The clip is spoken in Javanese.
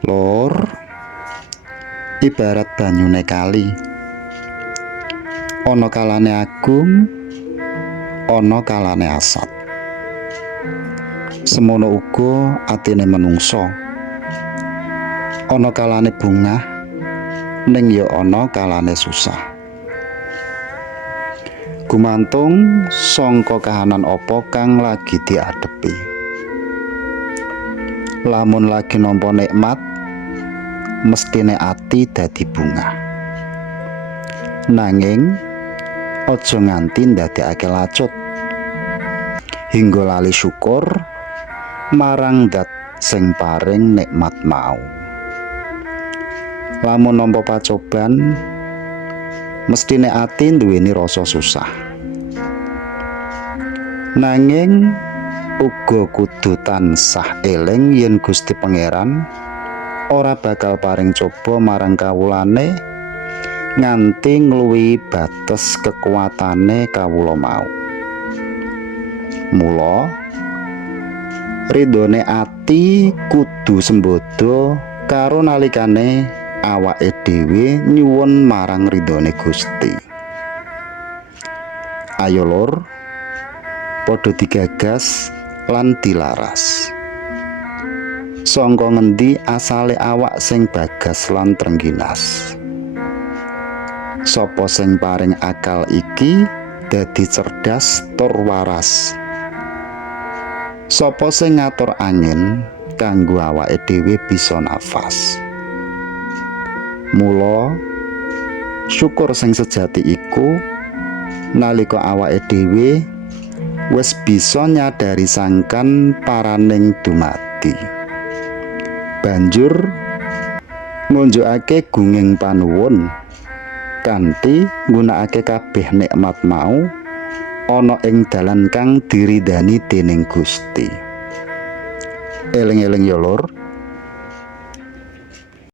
Lor, ibarat banyune kali. Ana kalane agung, ana kalane asat. Semono uga atine menungsa. Ana kalane bungah, ning ya ana kalane susah. Gumantung sangka kahanan apa kang lagi diadepi. Lamun lagi nampa nikmat, mestine ati dadi bungah. Nanging aja nganti ndadekake lacut hingga lali syukur marang dat sing paring nikmat mau. Lamun nampa pacoban, mestine ati nduweni rasa susah. Nanging uga kudu tansah eling yen Gusti Pangeran ora bakal paring coba marang kawulane nganti ngluwihi bates kekuatane kawula mau. Mula ridhone ati kudu sembodo karo nalikane awake dhewe nyuwun marang ridhone Gusti. Ayo lor, padha digagas lan dilaras. Sangka ngendi asale awak sing bagas lan trengginas? Sapa sing paring akal iki dadi cerdas tur waras? Sapa sing ngatur angin kanggo awake dhewe bisa nafas? Mula syukur sing sejati iku nalika awake dhewe wis bisa nyadari sangkan paraning dumadi. Banjur ngunjukake gunging panuwun kanthi nggunakake kabeh nikmat mau ana ing dalan kang diridani dening Gusti. Eling-eling ya lur.